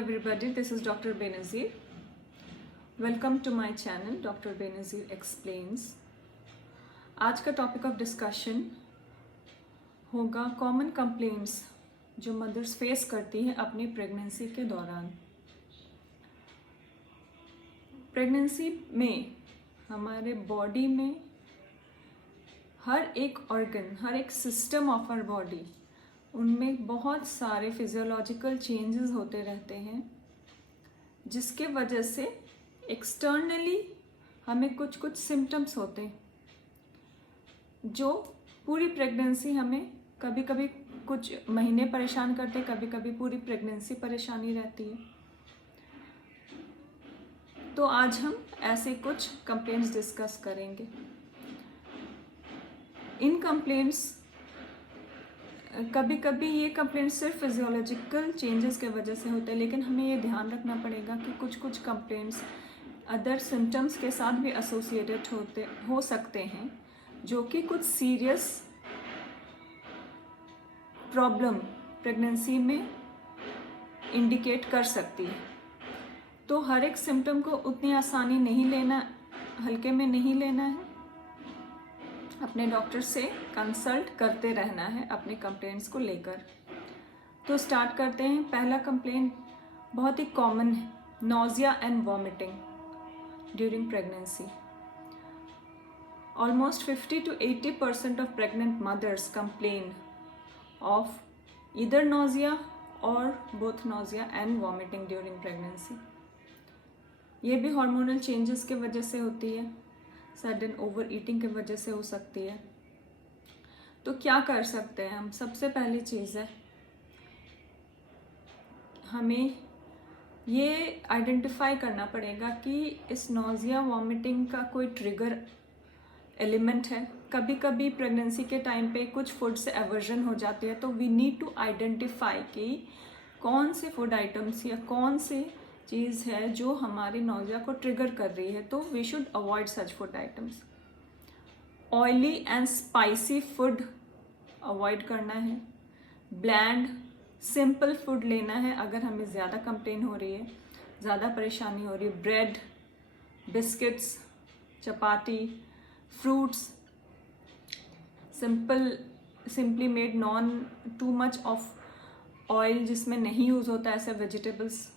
everybody, this is Dr. Benazir. Welcome to my channel, Dr. Benazir Explains. आज का topic of discussion होगा common complaints जो mother's face करती हैं अपनी प्रेगनेंसी के दौरान। प्रेगनेंसी में हमारे बॉडी में हर एक ऑर्गन, हर एक सिस्टम ऑफ आवर बॉडी, उनमें बहुत सारे फिजियोलॉजिकल चेंजेस होते रहते हैं, जिसके वजह से एक्सटर्नली हमें कुछ कुछ सिम्टम्स होते हैं जो पूरी प्रेगनेंसी हमें कभी कभी कुछ महीने परेशान करते, कभी कभी पूरी प्रेगनेंसी परेशानी रहती है। तो आज हम ऐसे कुछ कंप्लेंट्स डिस्कस करेंगे। इन कंप्लेंट्स कभी कभी ये कंप्लेंट्स सिर्फ फिजियोलॉजिकल चेंजेस के वजह से होते हैं, लेकिन हमें ये ध्यान रखना पड़ेगा कि कुछ कुछ कंप्लेंट्स अदर सिम्टम्स के साथ भी एसोसिएटेड हो सकते हैं, जो कि कुछ सीरियस प्रॉब्लम प्रेगनेंसी में इंडिकेट कर सकती है। तो हर एक सिम्टम को उतनी आसानी नहीं लेना, हल्के में नहीं लेना है। अपने डॉक्टर से कंसल्ट करते रहना है अपने कंप्लेंट्स को लेकर। तो स्टार्ट करते हैं। पहला कंप्लेंट बहुत ही कॉमन है, nausea and vomiting during pregnancy. Almost 50 to 80% of pregnant mothers complain of either nausea or both nausea and vomiting during pregnancy. ये भी हार्मोनल चेंजेस के वजह से होती है, सडन ओवर ईटिंग की वजह से हो सकती है। तो क्या कर सकते हैं हम? सबसे पहली चीज़ है, हमें ये आइडेंटिफाई करना पड़ेगा कि इस नॉजिया वॉमिटिंग का कोई ट्रिगर एलिमेंट है। कभी कभी प्रेगनेंसी के टाइम पे कुछ फूड से एवर्जन हो जाती है, तो वी नीड टू आइडेंटिफाई कि कौन से फूड आइटम्स या कौन से चीज़ है जो हमारी नॉजिया को ट्रिगर कर रही है। तो we should avoid such food items. Oily and spicy food avoid करना है। ब्लैंड सिंपल फूड लेना है अगर हमें ज़्यादा कंप्लेन हो रही है, ज़्यादा परेशानी हो रही है। Bread, biscuits, chapati, fruits, simply made, known too much of oil जिसमें नहीं यूज़ होता ऐसे वेजिटेबल्स,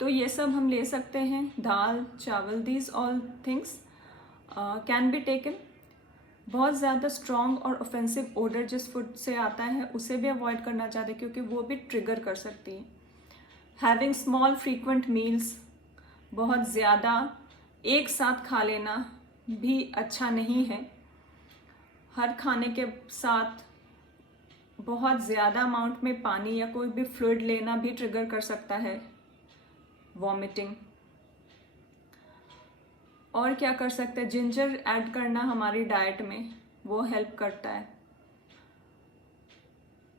तो ये सब हम ले सकते हैं। दाल, चावल, these all things can be taken. बहुत ज़्यादा स्ट्रॉन्ग और ऑफेंसिव ओडर जिस फूड से आता है उसे भी अवॉइड करना चाहते हैं, क्योंकि वो भी ट्रिगर कर सकती है। हैविंग स्मॉल फ्रीक्वेंट मील्स, बहुत ज़्यादा एक साथ खा लेना भी अच्छा नहीं है। हर खाने के साथ बहुत ज़्यादा अमाउंट में पानी या कोई भी फ्लूइड लेना भी ट्रिगर कर सकता है वॉमिटिंग। और क्या कर सकते हैं? जिंजर ऐड करना हमारी डाइट में, वो हेल्प करता है।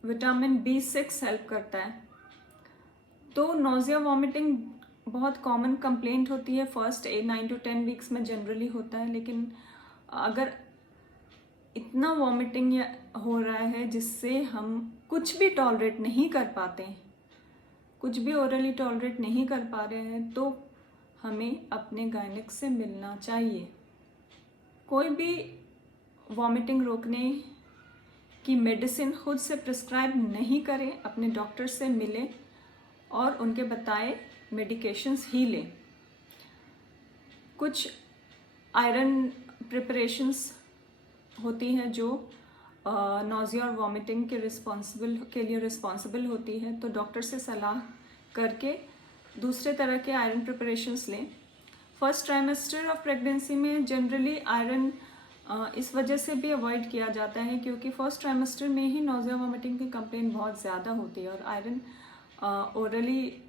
विटामिन B6 हेल्प करता है। तो नोजिया वॉमिटिंग बहुत कॉमन कंप्लेंट होती है, फर्स्ट 9 to 10 वीक्स में जनरली होता है। लेकिन अगर इतना वॉमिटिंग हो रहा है जिससे हम कुछ भी टॉलरेट नहीं कर पाते हैं, कुछ भी ओरली टॉलरेट नहीं कर पा रहे हैं, तो हमें अपने गायनिक से मिलना चाहिए। कोई भी वॉमिटिंग रोकने की मेडिसिन खुद से प्रिस्क्राइब नहीं करें, अपने डॉक्टर से मिलें और उनके बताए मेडिकेशंस ही लें। कुछ आयरन प्रिपरेशंस होती हैं जो नॉजिया और वॉमिटिंग के लिए रिस्पॉन्सिबल होती है, तो डॉक्टर से सलाह करके दूसरे तरह के आयरन प्रिपरेशंस लें। फर्स्ट ट्राइमेस्टर ऑफ प्रेगनेंसी में जनरली आयरन इस वजह से भी अवॉइड किया जाता है, क्योंकि फर्स्ट ट्राइमेस्टर में ही नॉजिया वॉमिटिंग की कंप्लेन बहुत ज़्यादा होती है और आयरन ओरली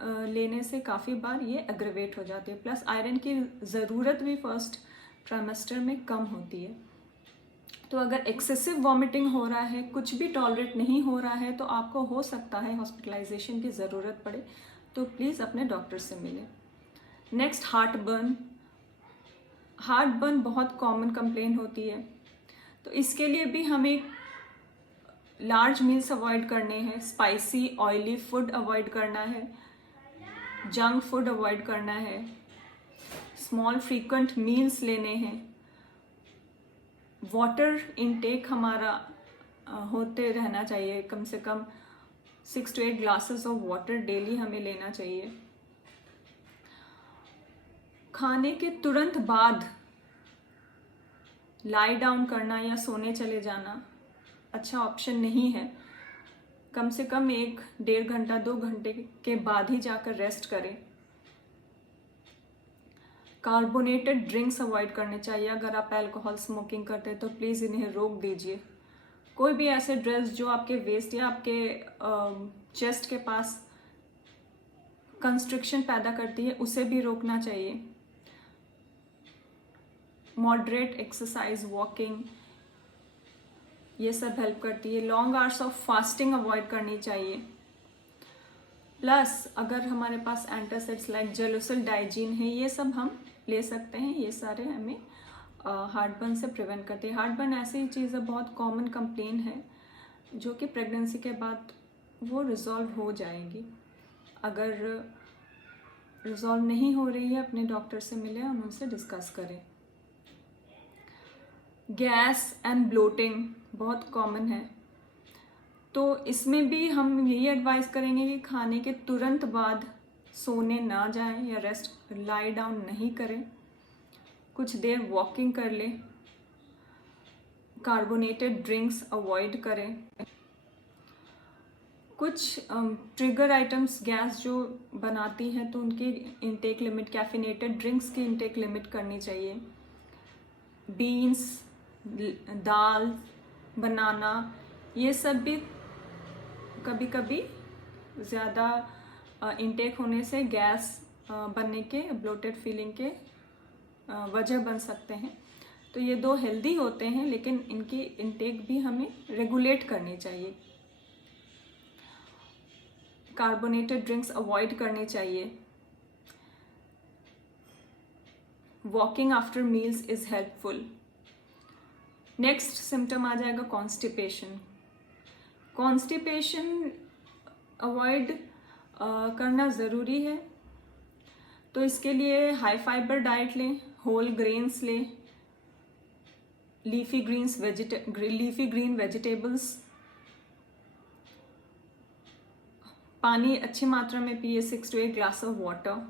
लेने से काफ़ी बार ये एग्रेवेट हो जाती है। प्लस आयरन की ज़रूरत भी फर्स्ट ट्राइमेस्टर में कम होती है। तो अगर एक्सेसिव वॉमिटिंग हो रहा है, कुछ भी टॉलरेट नहीं हो रहा है, तो आपको हो सकता है हॉस्पिटलाइजेशन की ज़रूरत पड़े, तो प्लीज़ अपने डॉक्टर से मिलें। नेक्स्ट, हार्ट बर्न बहुत कॉमन कंप्लेन होती है, तो इसके लिए भी हमें लार्ज मील्स अवॉइड करने हैं, स्पाइसी ऑयली फूड अवॉइड करना है, जंक फूड अवॉइड करना है, स्मॉल फ्रीक्वेंट मील्स लेने हैं, वाटर इनटेक हमारा होते रहना चाहिए, कम से कम 6 to 8 glasses of water daily हमें लेना चाहिए। खाने के तुरंत बाद लाई डाउन करना या सोने चले जाना अच्छा ऑप्शन नहीं है। कम से कम 1-1.5 घंटा 2 घंटे के बाद ही जाकर रेस्ट करें। कार्बोनेटेड ड्रिंक्स अवॉइड करने चाहिए। अगर आप अल्कोहल स्मोकिंग करते हैं तो प्लीज़ इन्हें रोक दीजिए। कोई भी ऐसे ड्रेस जो आपके वेस्ट या आपके चेस्ट के पास कंस्ट्रिक्शन पैदा करती है उसे भी रोकना चाहिए। मॉडरेट एक्सरसाइज, वॉकिंग, ये सब हेल्प करती है। Long hours of fasting avoid करनी चाहिए। प्लस अगर हमारे पास एंटासिड्स लाइक जेलुसिल डाइजीन है, ये सब हम ले सकते हैं। ये सारे हमें हार्टबर्न से प्रिवेंट करते हैं। हार्टबर्न ऐसी चीज़ है, बहुत कॉमन कंप्लेन है, जो कि प्रेगनेंसी के बाद वो रिजॉल्व हो जाएगी। अगर रिजॉल्व नहीं हो रही है, अपने डॉक्टर से मिलें और उनसे डिस्कस करें। गैस एंड ब्लोटिंग बहुत कॉमन है, तो इसमें भी हम यही एडवाइस करेंगे कि खाने के तुरंत बाद सोने ना जाएं या रेस्ट लाई डाउन नहीं करें। कुछ देर वॉकिंग कर लें। कार्बोनेटेड ड्रिंक्स अवॉइड करें। कुछ ट्रिगर आइटम्स गैस जो बनाती हैं तो उनकी इंटेक लिमिट, कैफिनेटेड ड्रिंक्स की इंटेक लिमिट करनी चाहिए। बीन्स, दाल, बनाना, ये सब भी कभी कभी ज़्यादा इंटेक होने से गैस बनने के, ब्लोटेड फीलिंग के वजह बन सकते हैं। तो ये दो हेल्दी होते हैं, लेकिन इनकी इंटेक भी हमें रेगुलेट करनी चाहिए। कार्बोनेटेड ड्रिंक्स अवॉइड करने चाहिए। Walking after meals is helpful. Next symptom आ जाएगा कॉन्स्टिपेशन। कॉन्स्टिपेशन अवॉइड करना ज़रूरी है, तो इसके लिए हाई फाइबर डाइट लें, होल ग्रेन्स लें, लीफी ग्रीन वेजिटेबल्स, पानी अच्छी मात्रा में पिए, 6 to 8 ग्लास ऑफ वाटर,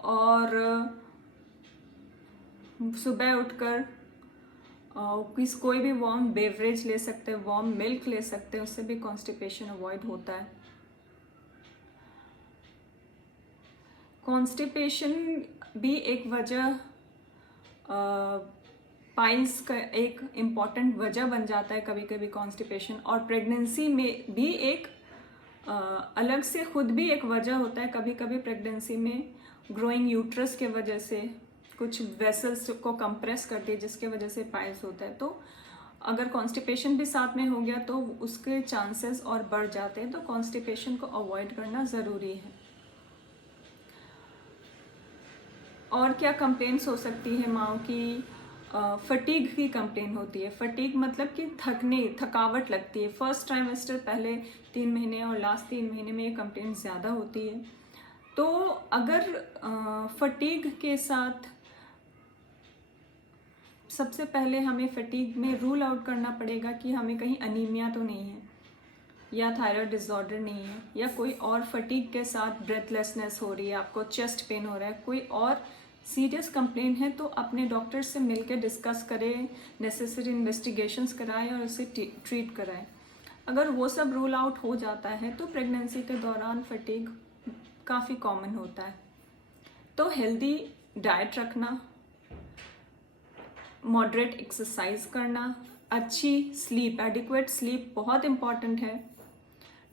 और सुबह उठकर कोई भी वार्म बेवरेज ले सकते हैं, वार्म मिल्क ले सकते हैं, उससे भी कॉन्स्टिपेशन अवॉइड होता है। कॉन्स्टिपेशन भी एक वजह, पाइल्स का एक इम्पॉर्टेंट वजह बन जाता है कभी कभी कॉन्स्टिपेशन, और प्रेगनेंसी में भी एक अलग से खुद भी एक वजह होता है। कभी कभी प्रेगनेंसी में ग्रोइंग यूट्रस के वजह से कुछ वेसल्स को कंप्रेस करती है, जिसके वजह से पाइल्स होता है। तो अगर कॉन्स्टिपेशन भी साथ में हो गया तो उसके चांसेस और बढ़ जाते हैं, तो कॉन्स्टिपेशन को अवॉइड करना ज़रूरी है। और क्या कंप्लेंट्स हो सकती है माओ की? फटीग की कंप्लेन होती है। फटीग मतलब कि थकावट लगती है। फर्स्ट ट्राइमेस्टर पहले 3 महीने और लास्ट 3 महीने में ये कंप्लेन ज़्यादा होती है। तो अगर फटीग के साथ सबसे पहले हमें फटीग में रूल आउट करना पड़ेगा कि हमें कहीं अनीमिया तो नहीं है, या थायराइड डिसऑर्डर नहीं है, या कोई और फटीग के साथ ब्रेथलेसनेस हो रही है, आपको चेस्ट पेन हो रहा है, कोई और सीरियस कंप्लेन है, तो अपने डॉक्टर से मिलकर डिस्कस करें, नेसेसरी इन्वेस्टिगेशंस कराएं और उसे ट्रीट कराएं। अगर वो सब रूल आउट हो जाता है तो प्रेगनेंसी के दौरान फटीग काफ़ी कॉमन होता है। तो हेल्दी डाइट रखना, मॉडरेट एक्सरसाइज करना, अच्छी स्लीप, एडिक्वेट स्लीप बहुत इम्पॉर्टेंट है।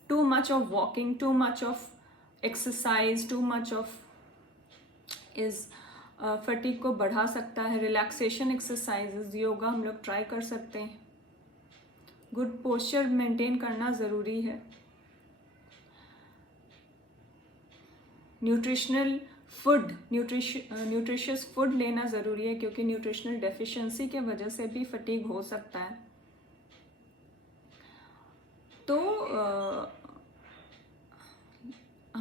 Too much of walking, too much of exercise, too much of is fatigue को बढ़ा सकता है। रिलैक्सेशन एक्सरसाइजेज, योगा हम लोग ट्राई कर सकते हैं। गुड पोस्चर मेंटेन करना ज़रूरी है। न्यूट्रिशनल फूड, न्यूट्रिशियस फूड लेना ज़रूरी है, क्योंकि न्यूट्रिशनल डेफिशिएंसी के वजह से भी फटीग हो सकता है।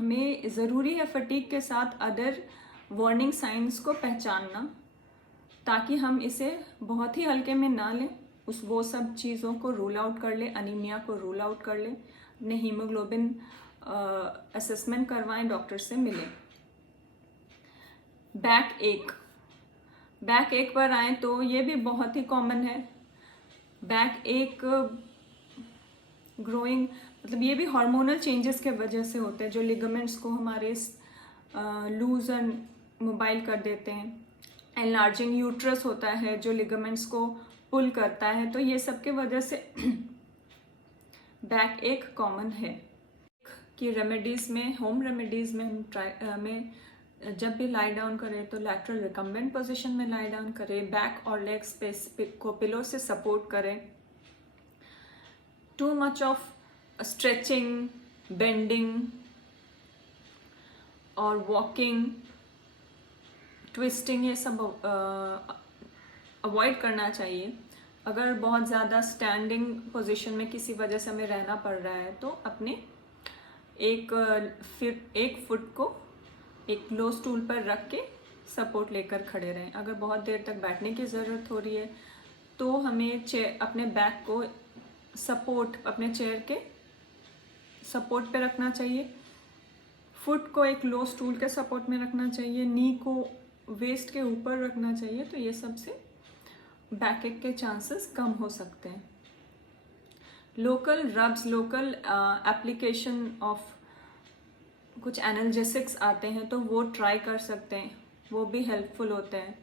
हमें ज़रूरी है फटीग के साथ अदर वार्निंग साइंस को पहचानना, ताकि हम इसे बहुत ही हल्के में ना लें, वो सब चीज़ों को रूल आउट कर ले, अनीमिया को रूल आउट कर ले, अपने हीमोग्लोबिन असेसमेंट करवाएं, डॉक्टर से मिलें। बैक एक पर आए तो ये भी बहुत ही कॉमन है। बैक एक ग्रोइंग, मतलब ये भी हार्मोनल चेंजेस के वजह से होते हैं, जो लिगामेंट्स को हमारे लूज एंड मोबाइल कर देते हैं। एनलार्जिंग यूट्रस होता है जो लिगामेंट्स को पुल करता है, तो ये सब के वजह से बैक एक कॉमन है। कि रेमेडीज़ में, होम रेमेडीज़ में हम जब भी लाई डाउन करें तो लैटरल रिकम्बेंट पोजीशन में लाई डाउन करें, बैक और लेग्स को पिलो से सपोर्ट करें। Too much of stretching, bending और वॉकिंग, ट्विस्टिंग, ये सब अवॉइड करना चाहिए। अगर बहुत ज़्यादा स्टैंडिंग पोजीशन में किसी वजह से हमें रहना पड़ रहा है तो अपने एक फुट को एक लो स्टूल पर रख के सपोर्ट लेकर खड़े रहें। अगर बहुत देर तक बैठने की ज़रूरत हो रही है तो हमें अपने बैक को अपने चेयर के सपोर्ट पे रखना चाहिए, फुट को एक लो स्टूल के सपोर्ट में रखना चाहिए, नी को वेस्ट के ऊपर रखना चाहिए। तो ये सब से बैक एक के चांसेस कम हो सकते हैं। Local rubs, local application of कुछ एनाल्जेसिक्स आते हैं तो वो ट्राई कर सकते हैं, वो भी हेल्पफुल होते हैं।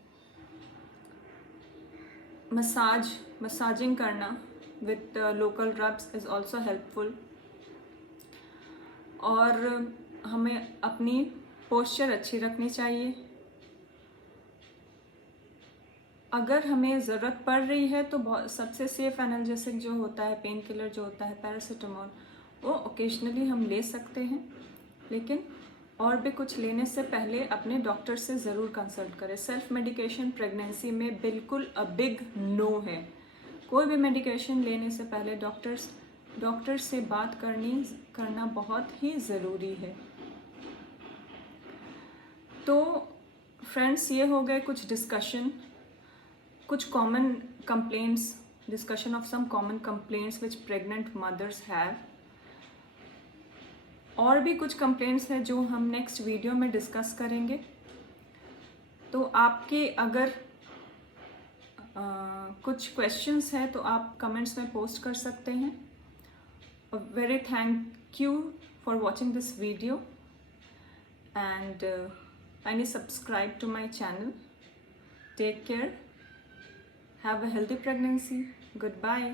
मसाजिंग करना with local rubs is also helpful. और हमें अपनी पोस्चर अच्छी रखनी चाहिए। अगर हमें ज़रूरत पड़ रही है तो सबसे सेफ एनाल्जेसिक जो होता है, पेन किलर जो होता है पैरासीटामोल, वो ओकेजनली हम ले सकते हैं, लेकिन और भी कुछ लेने से पहले अपने डॉक्टर से ज़रूर कंसल्ट करें। सेल्फ मेडिकेशन प्रेगनेंसी में बिल्कुल अ बिग नो है। कोई भी मेडिकेशन लेने से पहले डॉक्टर से बात करना बहुत ही ज़रूरी है। तो फ्रेंड्स, ये हो गए कुछ common complaints, discussion of some common complaints which pregnant mothers have. और भी कुछ कंप्लेंट्स हैं जो हम नेक्स्ट वीडियो में डिस्कस करेंगे। तो आपके अगर कुछ क्वेश्चंस हैं तो आप कमेंट्स में पोस्ट कर सकते हैं। Very thank you for watching this video and kindly subscribe to my channel. Take care. Have a healthy pregnancy. Goodbye.